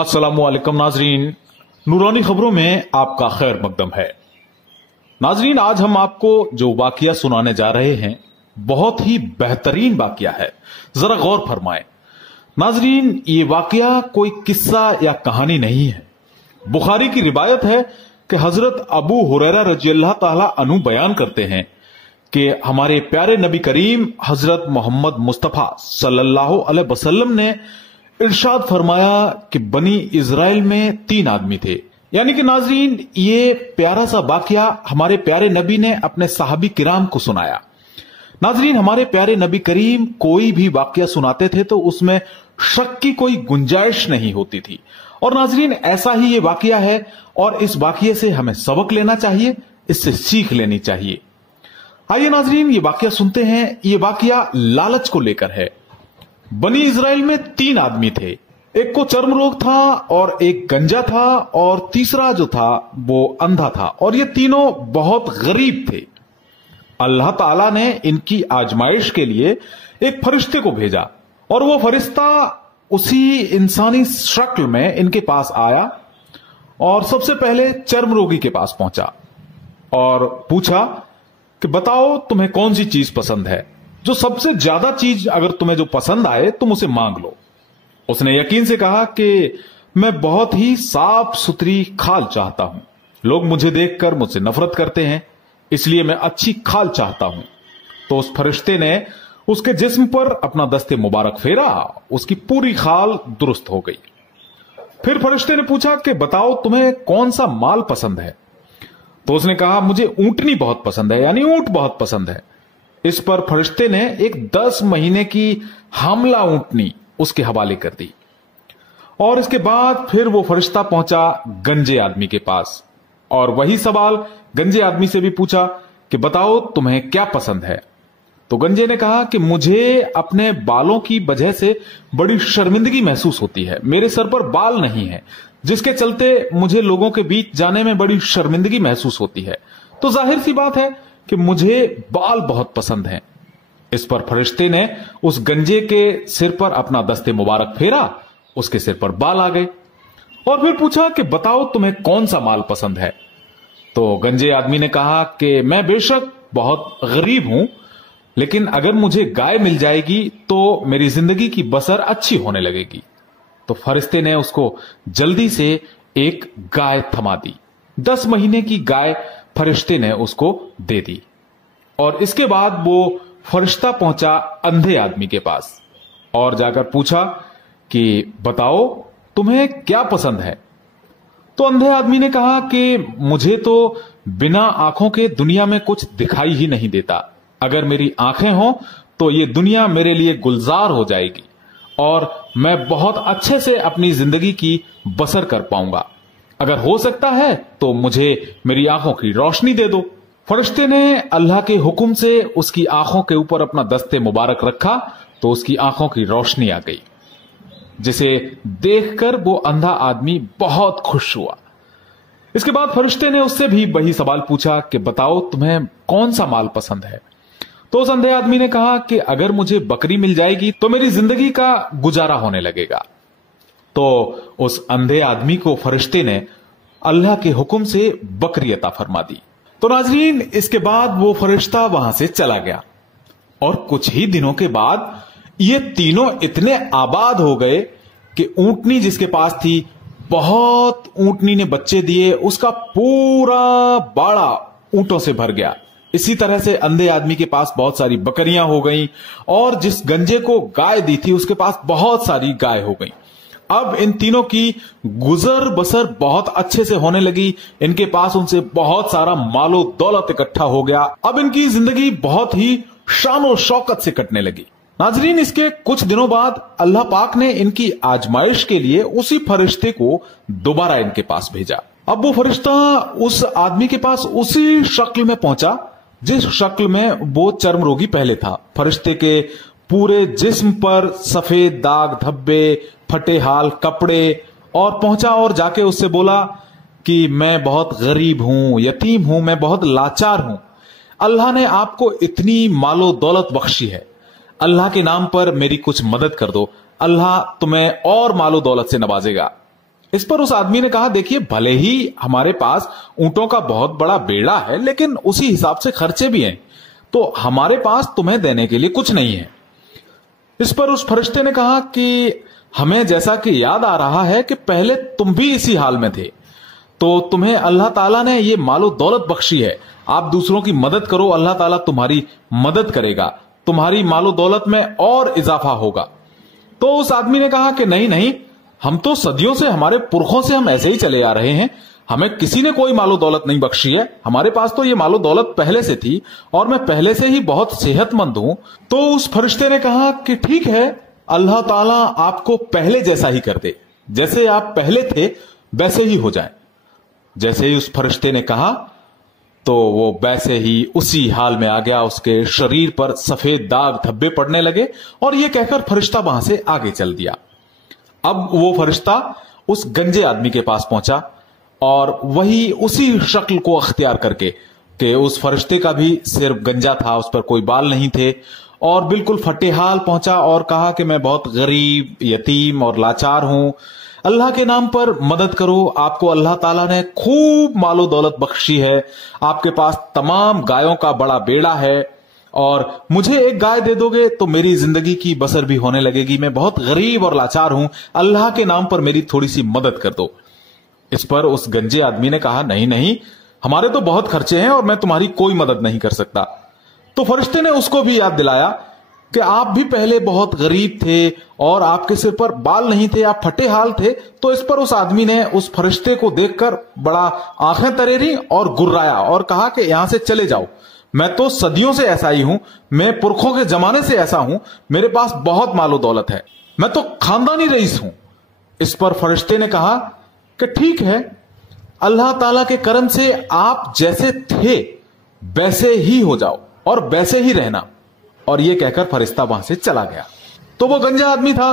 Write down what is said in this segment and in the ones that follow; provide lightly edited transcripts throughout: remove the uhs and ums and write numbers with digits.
अस्सलामुअलैकुम नाजरीन, नूरानी खबरों में आपका खैर मकदम है। नाजरीन, आज हम आपको जो वाकया सुनाने जा रहे हैं बहुत ही बेहतरीन वाकया है, जरा गौर फरमाएं। नाजरीन, ये वाकया कोई किस्सा या कहानी नहीं है। बुखारी की रिवायत है कि हजरत अबू हुरैरा रज़ियल्लाहु ताला अन्हु बयान करते हैं कि हमारे प्यारे नबी करीम हजरत मोहम्मद मुस्तफा सल्लल्लाहु अलैहि वसल्लम ने इरशाद फरमाया कि बनी इजराइल में 3 आदमी थे। यानी कि नाजरीन, ये प्यारा सा वाकया हमारे प्यारे नबी ने अपने साहबी किराम को सुनाया। नाजरीन, हमारे प्यारे नबी करीम कोई भी वाकया सुनाते थे तो उसमें शक की कोई गुंजाइश नहीं होती थी। और नाजरीन, ऐसा ही ये वाकया है और इस वाकये से हमें सबक लेना चाहिए, इससे सीख लेनी चाहिए। आइए नाजरीन, ये वाकया सुनते हैं। ये वाकया लालच को लेकर है। बनी इजराइल में 3 आदमी थे। एक को चर्म रोग था और एक गंजा था और तीसरा जो था वो अंधा था, और ये तीनों बहुत गरीब थे। अल्लाह ताला ने इनकी आजमाइश के लिए एक फरिश्ते को भेजा और वो फरिश्ता उसी इंसानी शक्ल में इनके पास आया और सबसे पहले चर्म रोगी के पास पहुंचा और पूछा कि बताओ तुम्हें कौन सी चीज पसंद है, जो सबसे ज्यादा चीज अगर तुम्हें जो पसंद आए तुम उसे मांग लो। उसने यकीन से कहा कि मैं बहुत ही साफ सुथरी खाल चाहता हूं। लोग मुझे देखकर मुझसे नफरत करते हैं, इसलिए मैं अच्छी खाल चाहता हूं। तो उस फरिश्ते ने उसके जिस्म पर अपना दस्ते मुबारक फेरा, उसकी पूरी खाल दुरुस्त हो गई। फिर फरिश्ते ने पूछा कि बताओ तुम्हें कौन सा माल पसंद है। तो उसने कहा मुझे ऊंटनी बहुत पसंद है, यानी ऊंट बहुत पसंद है। इस पर फरिश्ते ने एक 10 महीने की हामला ऊंटनी उसके हवाले कर दी। और इसके बाद फिर वो फरिश्ता पहुंचा गंजे आदमी के पास और वही सवाल गंजे आदमी से भी पूछा कि बताओ तुम्हें क्या पसंद है। तो गंजे ने कहा कि मुझे अपने बालों की वजह से बड़ी शर्मिंदगी महसूस होती है। मेरे सर पर बाल नहीं है, जिसके चलते मुझे लोगों के बीच जाने में बड़ी शर्मिंदगी महसूस होती है। तो जाहिर सी बात है कि मुझे बाल बहुत पसंद हैं। इस पर फरिश्ते ने उस गंजे के सिर पर अपना दस्ते मुबारक फेरा, उसके सिर पर बाल आ गए। और फिर पूछा कि बताओ तुम्हें कौन सा माल पसंद है। तो गंजे आदमी ने कहा कि मैं बेशक बहुत गरीब हूं, लेकिन अगर मुझे गाय मिल जाएगी तो मेरी जिंदगी की बसर अच्छी होने लगेगी। तो फरिश्ते ने उसको जल्दी से एक गाय थमा दी। 10 महीने की गाय फरिश्ते ने उसको दे दी। और इसके बाद वो फरिश्ता पहुंचा अंधे आदमी के पास और जाकर पूछा कि बताओ तुम्हें क्या पसंद है। तो अंधे आदमी ने कहा कि मुझे तो बिना आंखों के दुनिया में कुछ दिखाई ही नहीं देता। अगर मेरी आंखें हों तो ये दुनिया मेरे लिए गुलजार हो जाएगी और मैं बहुत अच्छे से अपनी जिंदगी की बसर कर पाऊंगा। अगर हो सकता है तो मुझे मेरी आंखों की रोशनी दे दो। फरिश्ते ने अल्लाह के हुक्म से उसकी आंखों के ऊपर अपना दस्ते मुबारक रखा तो उसकी आंखों की रोशनी आ गई, जिसे देखकर वो अंधा आदमी बहुत खुश हुआ। इसके बाद फरिश्ते ने उससे भी वही सवाल पूछा कि बताओ तुम्हें कौन सा माल पसंद है। तो उस अंधे आदमी ने कहा कि अगर मुझे बकरी मिल जाएगी तो मेरी जिंदगी का गुजारा होने लगेगा। तो उस अंधे आदमी को फरिश्ते ने अल्लाह के हुक्म से बकरी अता फरमा दी। तो नाजरीन, इसके बाद वो फरिश्ता वहां से चला गया और कुछ ही दिनों के बाद ये तीनों इतने आबाद हो गए कि ऊंटनी जिसके पास थी, बहुत ऊंटनी ने बच्चे दिए, उसका पूरा बाड़ा ऊंटों से भर गया। इसी तरह से अंधे आदमी के पास बहुत सारी बकरियां हो गईं और जिस गंजे को गाय दी थी उसके पास बहुत सारी गाय हो गईं। अब इन तीनों की गुजर बसर बहुत अच्छे से होने लगी। इनके पास उनसे बहुत सारा मालो दौलत इकट्ठा हो गया। अब इनकी जिंदगी बहुत ही शानो शौकत से कटने लगी। नाजरीन, इसके कुछ दिनों बाद अल्लाह पाक ने इनकी आजमाइश के लिए उसी फरिश्ते को दोबारा इनके पास भेजा। अब वो फरिश्ता उस आदमी के पास उसी शक्ल में पहुंचा जिस शक्ल में वो चर्म रोगी पहले था। फरिश्ते के पूरे जिस्म पर सफेद दाग धब्बे, फटे हाल कपड़े, और पहुंचा और जाके उससे बोला कि मैं बहुत गरीब हूं, यतीम हूं, मैं बहुत लाचार हूं। अल्लाह ने आपको इतनी मालो दौलत बख्शी है, अल्लाह के नाम पर मेरी कुछ मदद कर दो, अल्लाह तुम्हें और मालो दौलत से नवाजेगा। इस पर उस आदमी ने कहा, देखिए भले ही हमारे पास ऊंटों का बहुत बड़ा बेड़ा है, लेकिन उसी हिसाब से खर्चे भी हैं, तो हमारे पास तुम्हें देने के लिए कुछ नहीं है। इस पर उस फरिश्ते ने कहा कि हमें जैसा कि याद आ रहा है कि पहले तुम भी इसी हाल में थे, तो तुम्हें अल्लाह ताला ने ये मालो दौलत बख्शी है, आप दूसरों की मदद करो, अल्लाह ताला तुम्हारी मदद करेगा, तुम्हारी मालो दौलत में और इजाफा होगा। तो उस आदमी ने कहा कि नहीं नहीं, हम तो सदियों से, हमारे पुरखों से हम ऐसे ही चले आ रहे हैं, हमें किसी ने कोई मालो दौलत नहीं बख्शी है, हमारे पास तो ये मालो दौलत पहले से थी और मैं पहले से ही बहुत सेहतमंद हूं। तो उस फरिश्ते ने कहा कि ठीक है, अल्लाह ताला आपको पहले जैसा ही कर दे, जैसे आप पहले थे वैसे ही हो जाए। जैसे ही उस फरिश्ते ने कहा तो वो वैसे ही उसी हाल में आ गया, उसके शरीर पर सफेद दाग धब्बे पड़ने लगे और ये कहकर फरिश्ता वहां से आगे चल दिया। अब वो फरिश्ता उस गंजे आदमी के पास पहुंचा और वही उसी शक्ल को अख्तियार करके कि उस फरिश्ते का भी सिर गंजा था, उस पर कोई बाल नहीं थे, और बिल्कुल फटेहाल पहुंचा और कहा कि मैं बहुत गरीब, यतीम और लाचार हूं, अल्लाह के नाम पर मदद करो, आपको अल्लाह ताला ने खूब मालो दौलत बख्शी है, आपके पास तमाम गायों का बड़ा बेड़ा है और मुझे एक गाय दे दोगे तो मेरी जिंदगी की बसर भी होने लगेगी, मैं बहुत गरीब और लाचार हूं, अल्लाह के नाम पर मेरी थोड़ी सी मदद कर दो। इस पर उस गंजे आदमी ने कहा, नहीं नहीं, हमारे तो बहुत खर्चे हैं और मैं तुम्हारी कोई मदद नहीं कर सकता। तो फरिश्ते ने उसको भी याद दिलाया कि आप भी पहले बहुत गरीब थे और आपके सिर पर बाल नहीं थे, आप फटे हाल थे। तो इस पर उस आदमी ने उस फरिश्ते को देखकर बड़ा आंखें तरेरी और गुर्राया और कहा कि यहां से चले जाओ, मैं तो सदियों से ऐसा ही हूं, मैं पुरखों के जमाने से ऐसा हूं, मेरे पास बहुत मालो दौलत है, मैं तो खानदानी रईस हूं। इस पर फरिश्ते ने कहा कि ठीक है, अल्लाह ताला के करम से आप जैसे थे वैसे ही हो जाओ और वैसे ही रहना। और यह कहकर फरिश्ता वहां से चला गया। तो वो गंजा आदमी था,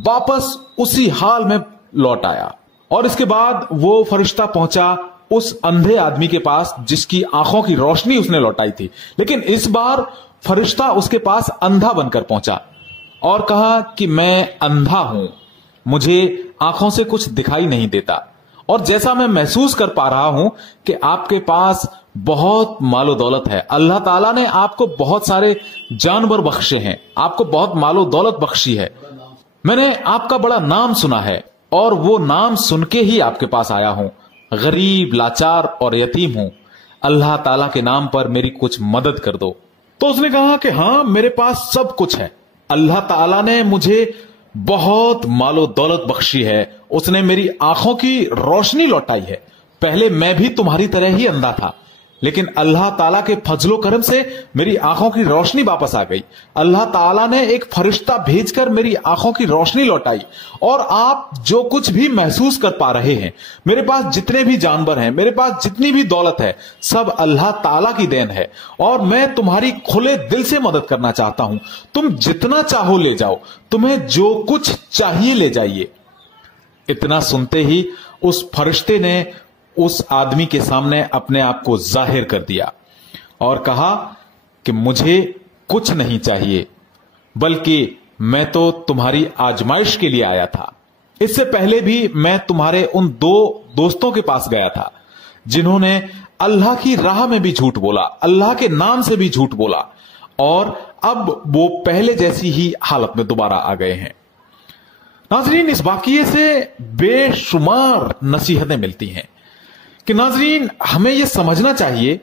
वापस उसी हाल में लौट आया और इसके बाद वो फरिश्ता पहुंचा उस अंधे आदमी के पास जिसकी आंखों की रोशनी उसने लौटाई थी, लेकिन इस बार फरिश्ता उसके पास अंधा बनकर पहुंचा और कहा कि मैं अंधा हूं, मुझे आंखों से कुछ दिखाई नहीं देता और जैसा मैं महसूस कर पा रहा हूं कि आपके पास बहुत मालो दौलत है, अल्लाह ताला ने आपको बहुत सारे जानवर बख्शे हैं, आपको बहुत मालो दौलत बख्शी है, मैंने आपका बड़ा नाम सुना है और वो नाम सुन के ही आपके पास आया हूं, गरीब, लाचार और यतीम हूं, अल्लाह ताला के नाम पर मेरी कुछ मदद कर दो। तो उसने कहा कि हां, मेरे पास सब कुछ है, अल्लाह ताला ने मुझे बहुत मालो दौलत बख्शी है, उसने मेरी आंखों की रोशनी लौटाई है, पहले मैं भी तुम्हारी तरह ही अंधा था, लेकिन अल्लाह ताला के फजलो करम से मेरी आंखों की रोशनी वापस आ गई, अल्लाह ताला ने एक फरिश्ता भेजकर मेरी आंखों की रोशनी लौटाई और आप जो कुछ भी महसूस कर पा रहे हैं, मेरे पास जितने भी जानवर हैं, मेरे पास जितनी भी दौलत है, सब अल्लाह ताला की देन है और मैं तुम्हारी खुले दिल से मदद करना चाहता हूं, तुम जितना चाहो ले जाओ, तुम्हें जो कुछ चाहिए ले जाइए। इतना सुनते ही उस फरिश्ते ने उस आदमी के सामने अपने आप को जाहिर कर दिया और कहा कि मुझे कुछ नहीं चाहिए, बल्कि मैं तो तुम्हारी आजमाइश के लिए आया था। इससे पहले भी मैं तुम्हारे उन दो दोस्तों के पास गया था जिन्होंने अल्लाह की राह में भी झूठ बोला, अल्लाह के नाम से भी झूठ बोला और अब वो पहले जैसी ही हालत में दोबारा आ गए हैं। नाजरीन, इस वाकये से बेशुमार नसीहतें मिलती हैं कि नाजरीन, हमें यह समझना चाहिए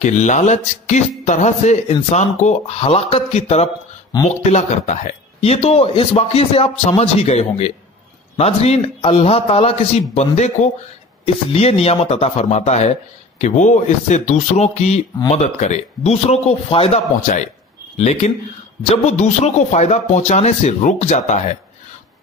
कि लालच किस तरह से इंसान को हलाकत की तरफ मुक्तिला करता है। ये तो इस वाकये से आप समझ ही गए होंगे। नाजरीन, अल्लाह ताला किसी बंदे को इसलिए नियामत अता फरमाता है कि वो इससे दूसरों की मदद करे, दूसरों को फायदा पहुंचाए, लेकिन जब वो दूसरों को फायदा पहुंचाने से रुक जाता है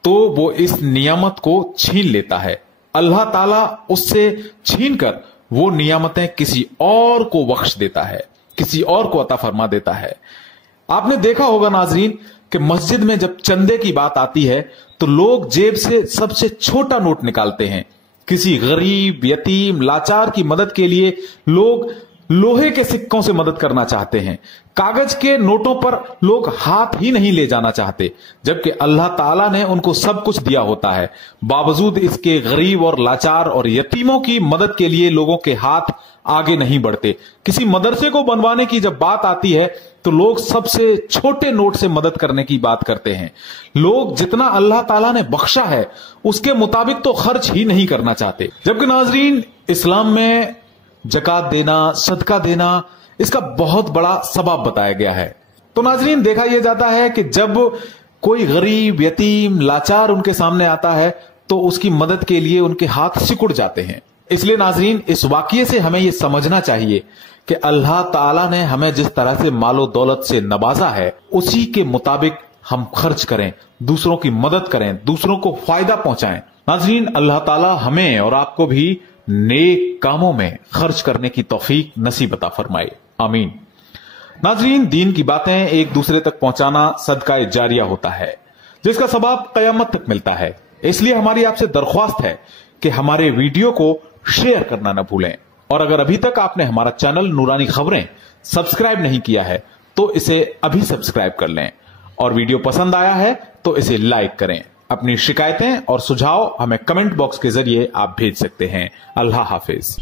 तो वो इस नियामत को छीन लेता है। अल्लाह ताला उससे छीनकर वो नियामतें किसी और को बख्श देता है, किसी और को अता फरमा देता है। आपने देखा होगा नाजरीन कि मस्जिद में जब चंदे की बात आती है तो लोग जेब से सबसे छोटा नोट निकालते हैं, किसी गरीब, यतीम, लाचार की मदद के लिए लोग लोहे के सिक्कों से मदद करना चाहते हैं, कागज के नोटों पर लोग हाथ ही नहीं ले जाना चाहते, जबकि अल्लाह ताला ने उनको सब कुछ दिया होता है। बावजूद इसके गरीब और लाचार और यतीमों की मदद के लिए लोगों के हाथ आगे नहीं बढ़ते। किसी मदरसे को बनवाने की जब बात आती है तो लोग सबसे छोटे नोट से मदद करने की बात करते हैं। लोग जितना अल्लाह ताला ने बख्शा है उसके मुताबिक तो खर्च ही नहीं करना चाहते। जबकि नाजरीन, इस्लाम में जकात देना, सदका देना, इसका बहुत बड़ा सबाब बताया गया है। तो नाजरीन, देखा यह जाता है कि जब कोई गरीब, यतीम, लाचार उनके सामने आता है तो उसकी मदद के लिए उनके हाथ सिकुड़ जाते हैं। इसलिए नाजरीन, इस वाकये से हमें यह समझना चाहिए कि अल्लाह ताला ने हमें जिस तरह से मालो दौलत से नवाजा है उसी के मुताबिक हम खर्च करें, दूसरों की मदद करें, दूसरों को फायदा पहुंचाएं। नाजरीन, अल्लाह ताला हमें और आपको भी नेक कामों में खर्च करने की तौफीक नसीब अता फरमाए, आमीन। नाजरीन, दीन की बातें एक दूसरे तक पहुंचाना सदका जारिया होता है, जिसका सवाब कयामत तक मिलता है। इसलिए हमारी आपसे दरख्वास्त है कि हमारे वीडियो को शेयर करना न भूलें, और अगर अभी तक आपने हमारा चैनल नूरानी खबरें सब्सक्राइब नहीं किया है तो इसे अभी सब्सक्राइब कर लें, और वीडियो पसंद आया है तो इसे लाइक करें। अपनी शिकायतें और सुझाव हमें कमेंट बॉक्स के जरिए आप भेज सकते हैं। अल्लाह हाफिज।